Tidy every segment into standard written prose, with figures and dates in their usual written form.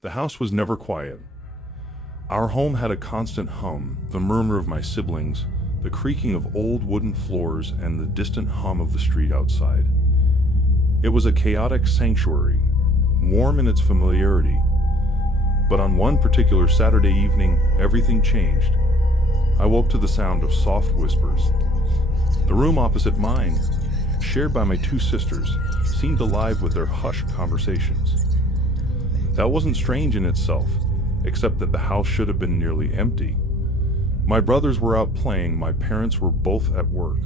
The house was never quiet. Our home had a constant hum, the murmur of my siblings, the creaking of old wooden floors, and the distant hum of the street outside. It was a chaotic sanctuary, warm in its familiarity. But on one particular Saturday evening, everything changed. I woke to the sound of soft whispers. The room opposite mine, shared by my two sisters, seemed alive with their hushed conversations. That wasn't strange in itself, except that the house should have been nearly empty. My brothers were out playing, my parents were both at work.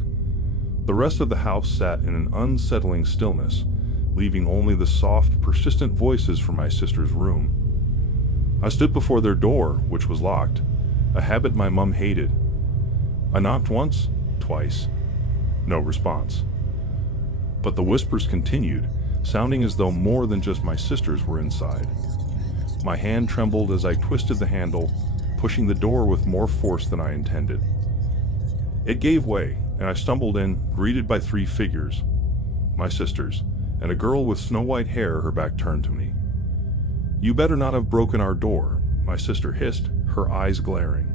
The rest of the house sat in an unsettling stillness, leaving only the soft, persistent voices from my sister's room. I stood before their door, which was locked, a habit my mum hated. I knocked once, twice. No response. But the whispers continued, sounding as though more than just my sisters were inside. My hand trembled as I twisted the handle, pushing the door with more force than I intended. It gave way, and I stumbled in, greeted by three figures, my sisters, and a girl with snow-white hair, her back turned to me. "You better not have broken our door," my sister hissed, her eyes glaring.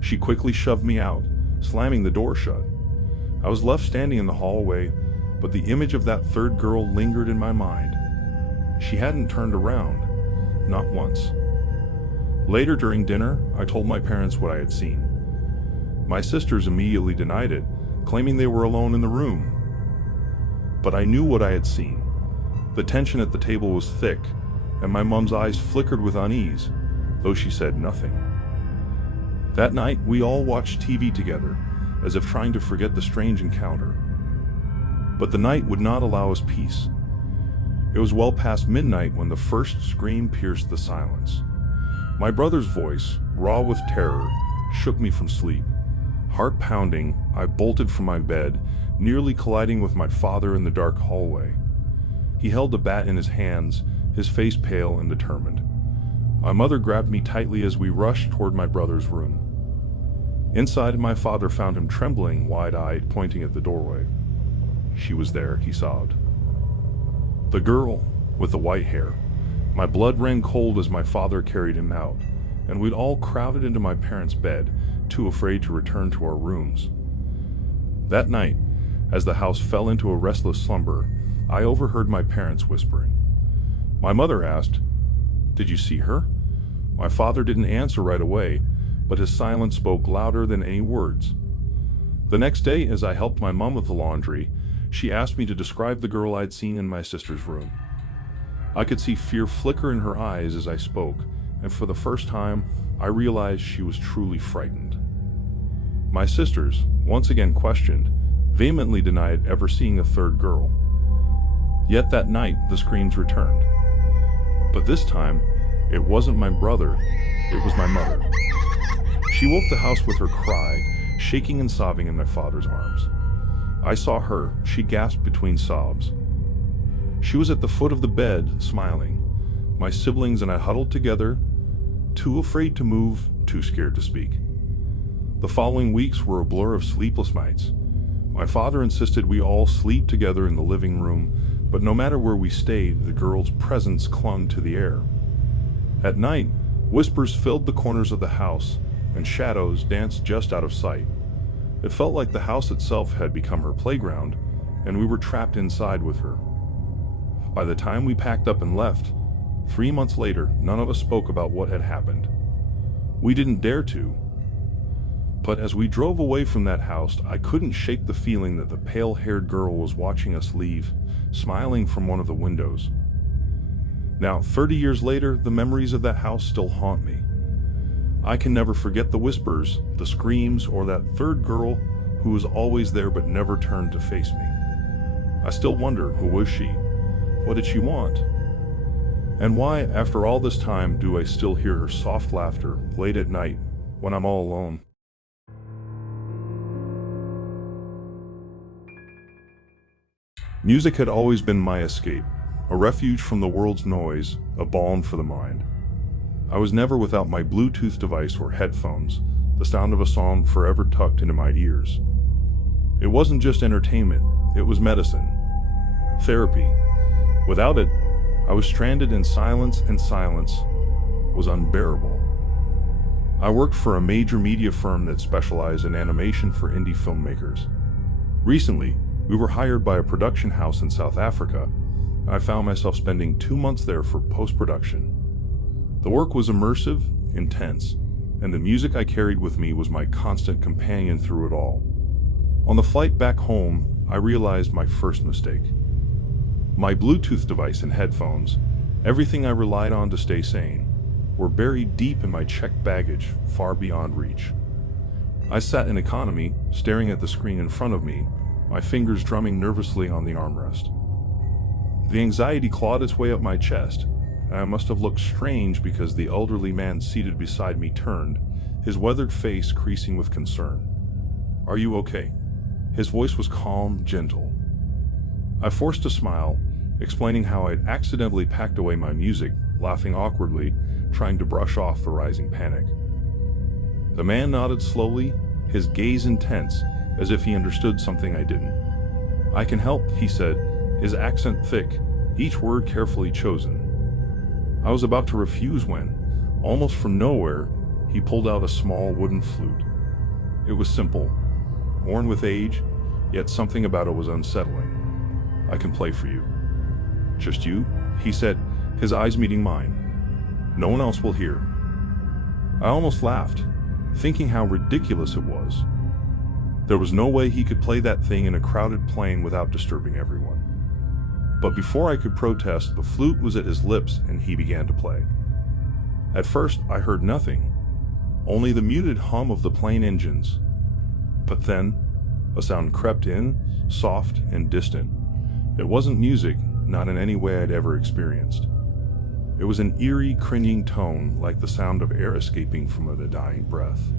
She quickly shoved me out, slamming the door shut. I was left standing in the hallway, but the image of that third girl lingered in my mind. She hadn't turned around, not once. Later during dinner, I told my parents what I had seen. My sisters immediately denied it, claiming they were alone in the room. But I knew what I had seen. The tension at the table was thick, and my mum's eyes flickered with unease, though she said nothing. That night, we all watched TV together, as if trying to forget the strange encounter. But the night would not allow us peace. It was well past midnight when the first scream pierced the silence. My brother's voice, raw with terror, shook me from sleep. Heart pounding, I bolted from my bed, nearly colliding with my father in the dark hallway. He held a bat in his hands, his face pale and determined. My mother grabbed me tightly as we rushed toward my brother's room. Inside, my father found him trembling, wide-eyed, pointing at the doorway. "She was there," he sobbed. The girl, with the white hair. My blood ran cold as my father carried him out, and we'd all crowded into my parents' bed, too afraid to return to our rooms. That night, as the house fell into a restless slumber, I overheard my parents whispering. My mother asked, "Did you see her?" My father didn't answer right away, but his silence spoke louder than any words. The next day, as I helped my mum with the laundry, she asked me to describe the girl I'd seen in my sister's room. I could see fear flicker in her eyes as I spoke, and for the first time, I realized she was truly frightened. My sisters, once again questioned, vehemently denied ever seeing a third girl. Yet that night, the screams returned. But this time, it wasn't my brother, it was my mother. She woke the house with her cry, shaking and sobbing in my father's arms. I saw her, she gasped between sobs. She was at the foot of the bed, smiling. My siblings and I huddled together, too afraid to move, too scared to speak. The following weeks were a blur of sleepless nights. My father insisted we all sleep together in the living room, but no matter where we stayed, the girl's presence clung to the air. At night, whispers filled the corners of the house, and shadows danced just out of sight. It felt like the house itself had become her playground, and we were trapped inside with her. By the time we packed up and left, 3 months later, none of us spoke about what had happened. We didn't dare to. But as we drove away from that house, I couldn't shake the feeling that the pale-haired girl was watching us leave, smiling from one of the windows. Now, 30 years later, the memories of that house still haunt me. I can never forget the whispers, the screams, or that third girl who was always there but never turned to face me. I still wonder, who was she? What did she want? And why, after all this time, do I still hear her soft laughter late at night when I'm all alone? Music had always been my escape, a refuge from the world's noise, a balm for the mind. I was never without my Bluetooth device or headphones, the sound of a song forever tucked into my ears. It wasn't just entertainment, it was medicine. Therapy. Without it, I was stranded in silence, and silence was unbearable. I worked for a major media firm that specialized in animation for indie filmmakers. Recently, we were hired by a production house in South Africa, and I found myself spending 2 months there for post-production. The work was immersive, intense, and the music I carried with me was my constant companion through it all. On the flight back home, I realized my first mistake. My Bluetooth device and headphones, everything I relied on to stay sane, were buried deep in my checked baggage, far beyond reach. I sat in economy, staring at the screen in front of me, my fingers drumming nervously on the armrest. The anxiety clawed its way up my chest, and I must have looked strange because the elderly man seated beside me turned, his weathered face creasing with concern. "Are you okay?" His voice was calm, gentle. I forced a smile, explaining how I'd accidentally packed away my music, laughing awkwardly, trying to brush off the rising panic. The man nodded slowly, his gaze intense, as if he understood something I didn't. "I can help," he said, his accent thick, each word carefully chosen. I was about to refuse when, almost from nowhere, he pulled out a small wooden flute. It was simple, worn with age, yet something about it was unsettling. "I can play for you." "Just you?" he said, his eyes meeting mine. "No one else will hear." I almost laughed, thinking how ridiculous it was. There was no way he could play that thing in a crowded plane without disturbing everyone. But before I could protest, the flute was at his lips and he began to play. At first, I heard nothing, only the muted hum of the plane engines. But then, a sound crept in, soft and distant. It wasn't music, not in any way I'd ever experienced. It was an eerie, cringing tone, like the sound of air escaping from a dying breath.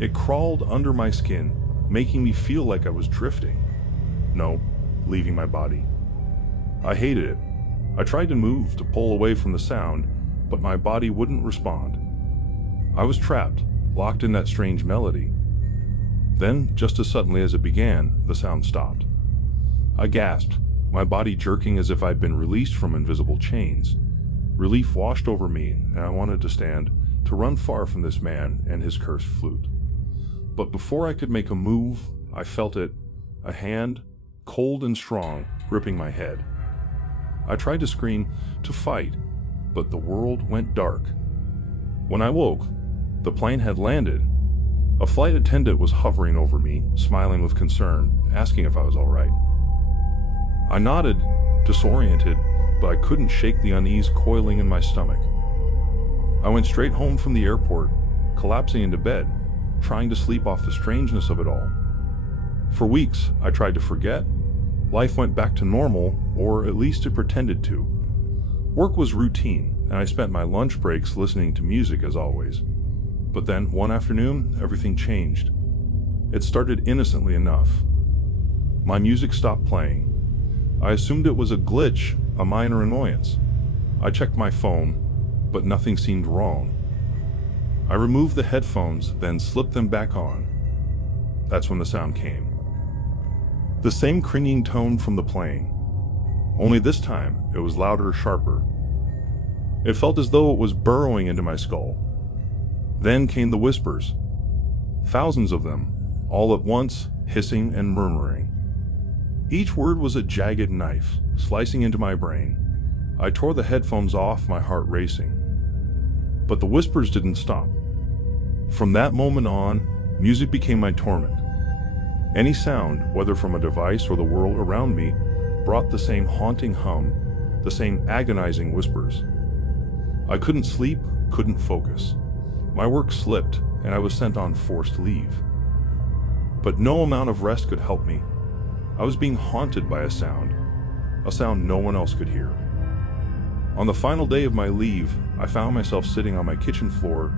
It crawled under my skin, making me feel like I was drifting. No, leaving my body. I hated it. I tried to move, to pull away from the sound, but my body wouldn't respond. I was trapped, locked in that strange melody. Then, just as suddenly as it began, the sound stopped. I gasped, my body jerking as if I'd been released from invisible chains. Relief washed over me, and I wanted to stand, to run far from this man and his cursed flute. But before I could make a move, I felt it, a hand, cold and strong, gripping my head. I tried to scream, to fight, but the world went dark. When I woke, the plane had landed. A flight attendant was hovering over me, smiling with concern, asking if I was all right. I nodded, disoriented, but I couldn't shake the unease coiling in my stomach. I went straight home from the airport, collapsing into bed, trying to sleep off the strangeness of it all. For weeks, I tried to forget. Life went back to normal, or at least it pretended to. Work was routine, and I spent my lunch breaks listening to music as always. But then, one afternoon, everything changed. It started innocently enough. My music stopped playing. I assumed it was a glitch, a minor annoyance. I checked my phone, but nothing seemed wrong. I removed the headphones, then slipped them back on. That's when the sound came. The same cringing tone from the plane. Only this time, it was louder, sharper. It felt as though it was burrowing into my skull. Then came the whispers. Thousands of them, all at once, hissing and murmuring. Each word was a jagged knife, slicing into my brain. I tore the headphones off, my heart racing. But the whispers didn't stop. From that moment on, music became my torment. Any sound, whether from a device or the world around me, brought the same haunting hum, the same agonizing whispers. I couldn't sleep, couldn't focus. My work slipped, and I was sent on forced leave. But no amount of rest could help me. I was being haunted by a sound no one else could hear. On the final day of my leave, I found myself sitting on my kitchen floor,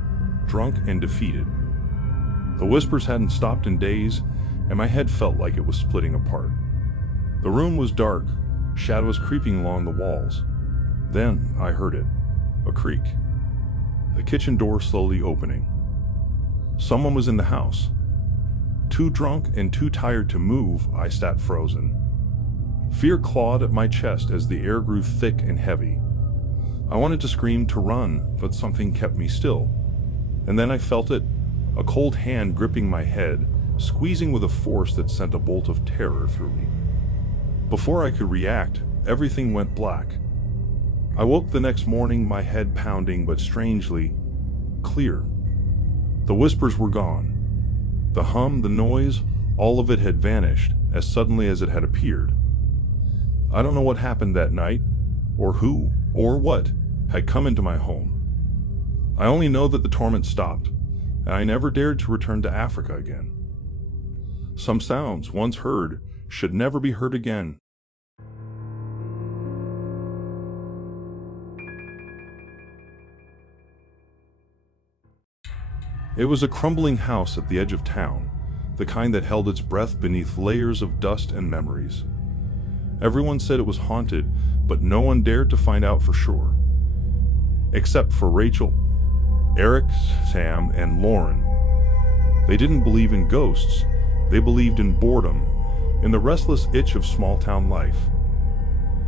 drunk and defeated. The whispers hadn't stopped in days, and my head felt like it was splitting apart. The room was dark, shadows creeping along the walls. Then I heard it, a creak. The kitchen door slowly opening. Someone was in the house. Too drunk and too tired to move, I sat frozen. Fear clawed at my chest as the air grew thick and heavy. I wanted to scream, to run, but something kept me still. And then I felt it, a cold hand gripping my head, squeezing with a force that sent a bolt of terror through me. Before I could react, everything went black. I woke the next morning, my head pounding, but strangely clear. The whispers were gone. The hum, the noise, all of it had vanished as suddenly as it had appeared. I don't know what happened that night, or who, or what, had come into my home. I only know that the torment stopped, and I never dared to return to Africa again. Some sounds, once heard, should never be heard again. It was a crumbling house at the edge of town, the kind that held its breath beneath layers of dust and memories. Everyone said it was haunted, but no one dared to find out for sure. Except for Rachel, Eric, Sam, and Lauren. They didn't believe in ghosts, they believed in boredom, in the restless itch of small-town life.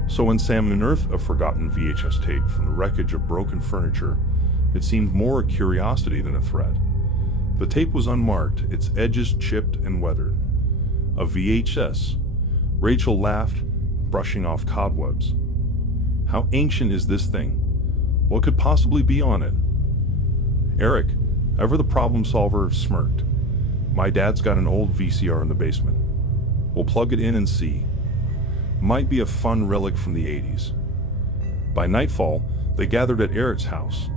So when Sam unearthed a forgotten VHS tape from the wreckage of broken furniture, it seemed more a curiosity than a threat. The tape was unmarked, its edges chipped and weathered. A VHS. Rachel laughed, brushing off cobwebs. How ancient is this thing? What could possibly be on it? Eric, ever the problem solver, smirked. My dad's got an old VCR in the basement. We'll plug it in and see. Might be a fun relic from the 80s. By nightfall, they gathered at Eric's house.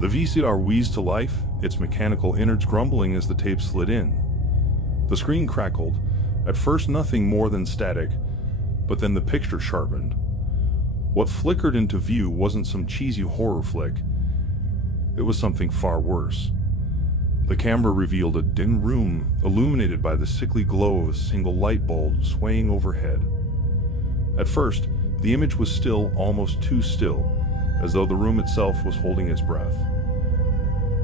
The VCR wheezed to life, its mechanical innards grumbling as the tape slid in. The screen crackled, at first nothing more than static, but then the picture sharpened. What flickered into view wasn't some cheesy horror flick. It was something far worse. The camera revealed a dim room illuminated by the sickly glow of a single light bulb swaying overhead. At first, the image was still, almost too still, as though the room itself was holding its breath.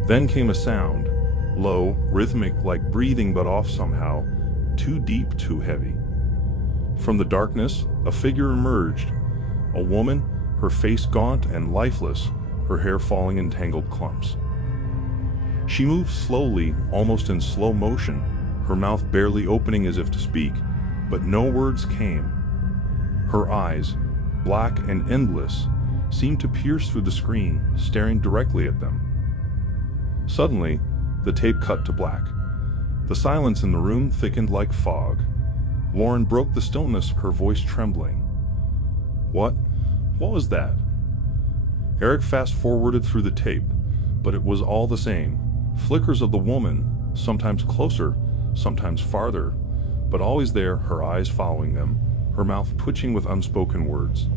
Then came a sound, low, rhythmic, like breathing but off somehow, too deep, too heavy. From the darkness, a figure emerged, a woman, her face gaunt and lifeless, her hair falling in tangled clumps. She moved slowly, almost in slow motion, her mouth barely opening as if to speak, but no words came. Her eyes, black and endless, seemed to pierce through the screen, staring directly at them. Suddenly, the tape cut to black. The silence in the room thickened like fog. Lauren broke the stillness, her voice trembling. What was that? Eric fast-forwarded through the tape, but it was all the same. Flickers of the woman, sometimes closer, sometimes farther, but always there, her eyes following them, her mouth twitching with unspoken words.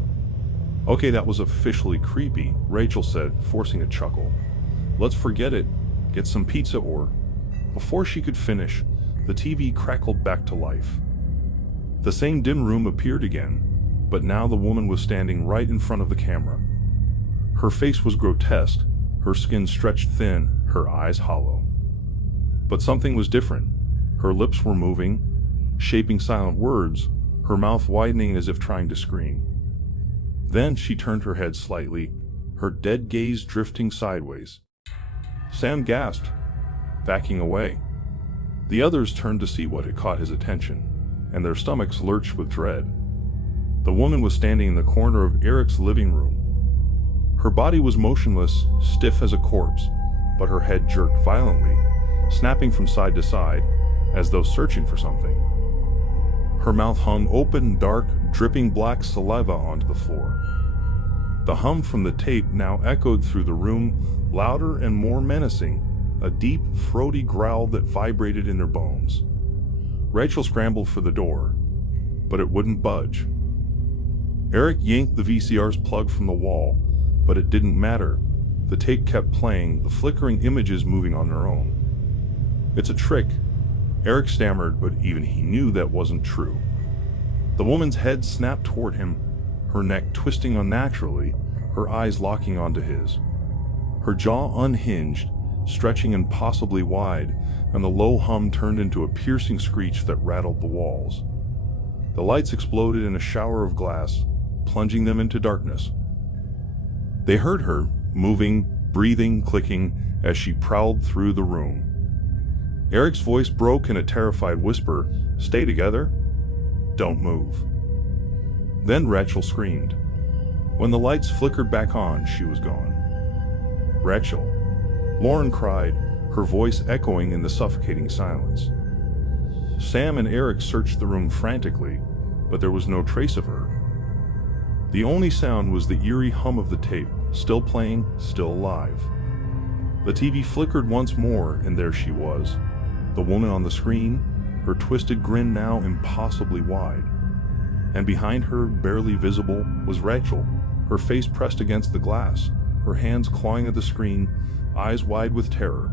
Okay, that was officially creepy, Rachel said, forcing a chuckle. Let's forget it, get some pizza or... Before she could finish, the TV crackled back to life. The same dim room appeared again, but now the woman was standing right in front of the camera. Her face was grotesque, her skin stretched thin, her eyes hollow. But something was different. Her lips were moving, shaping silent words, her mouth widening as if trying to scream. Then she turned her head slightly, her dead gaze drifting sideways. Sam gasped, backing away. The others turned to see what had caught his attention, and their stomachs lurched with dread. The woman was standing in the corner of Eric's living room. Her body was motionless, stiff as a corpse, but her head jerked violently, snapping from side to side, as though searching for something. Her mouth hung open, dark, dripping black saliva onto the floor. The hum from the tape now echoed through the room, louder and more menacing, a deep, throaty growl that vibrated in her bones. Rachel scrambled for the door, but it wouldn't budge. Eric yanked the VCR's plug from the wall, but it didn't matter. The tape kept playing, the flickering images moving on their own. It's a trick, Eric stammered, but even he knew that wasn't true. The woman's head snapped toward him, her neck twisting unnaturally, her eyes locking onto his. Her jaw unhinged, stretching impossibly wide, and the low hum turned into a piercing screech that rattled the walls. The lights exploded in a shower of glass, plunging them into darkness. They heard her, moving, breathing, clicking, as she prowled through the room. Eric's voice broke in a terrified whisper, "Stay together. Don't move." Then Rachel screamed. When the lights flickered back on, she was gone. "Rachel!" Lauren cried, her voice echoing in the suffocating silence. Sam and Eric searched the room frantically, but there was no trace of her. The only sound was the eerie hum of the tape, still playing, still alive. The TV flickered once more, and there she was, the woman on the screen, her twisted grin now impossibly wide. And behind her, barely visible, was Rachel, her face pressed against the glass, her hands clawing at the screen, eyes wide with terror.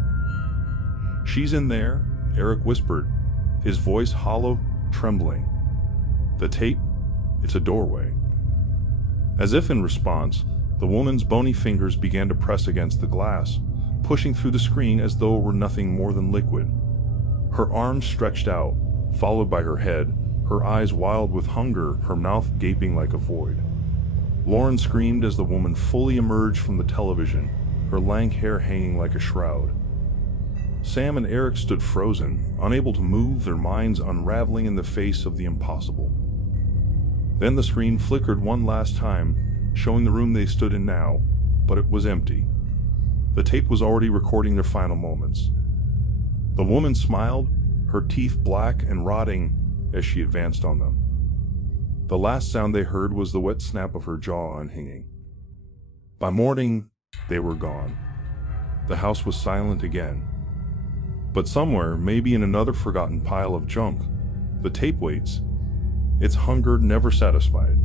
"She's in there," Eric whispered, his voice hollow, trembling. "The tape? It's a doorway." As if in response, the woman's bony fingers began to press against the glass, pushing through the screen as though it were nothing more than liquid. Her arms stretched out, followed by her head, her eyes wild with hunger, her mouth gaping like a void. Lauren screamed as the woman fully emerged from the television, her lank hair hanging like a shroud. Sam and Eric stood frozen, unable to move, their minds unraveling in the face of the impossible. Then the screen flickered one last time, showing the room they stood in now, but it was empty. The tape was already recording their final moments. The woman smiled, her teeth black and rotting as she advanced on them. The last sound they heard was the wet snap of her jaw unhinging. By morning, they were gone. The house was silent again. But somewhere, maybe in another forgotten pile of junk, the tape waits, its hunger never satisfied.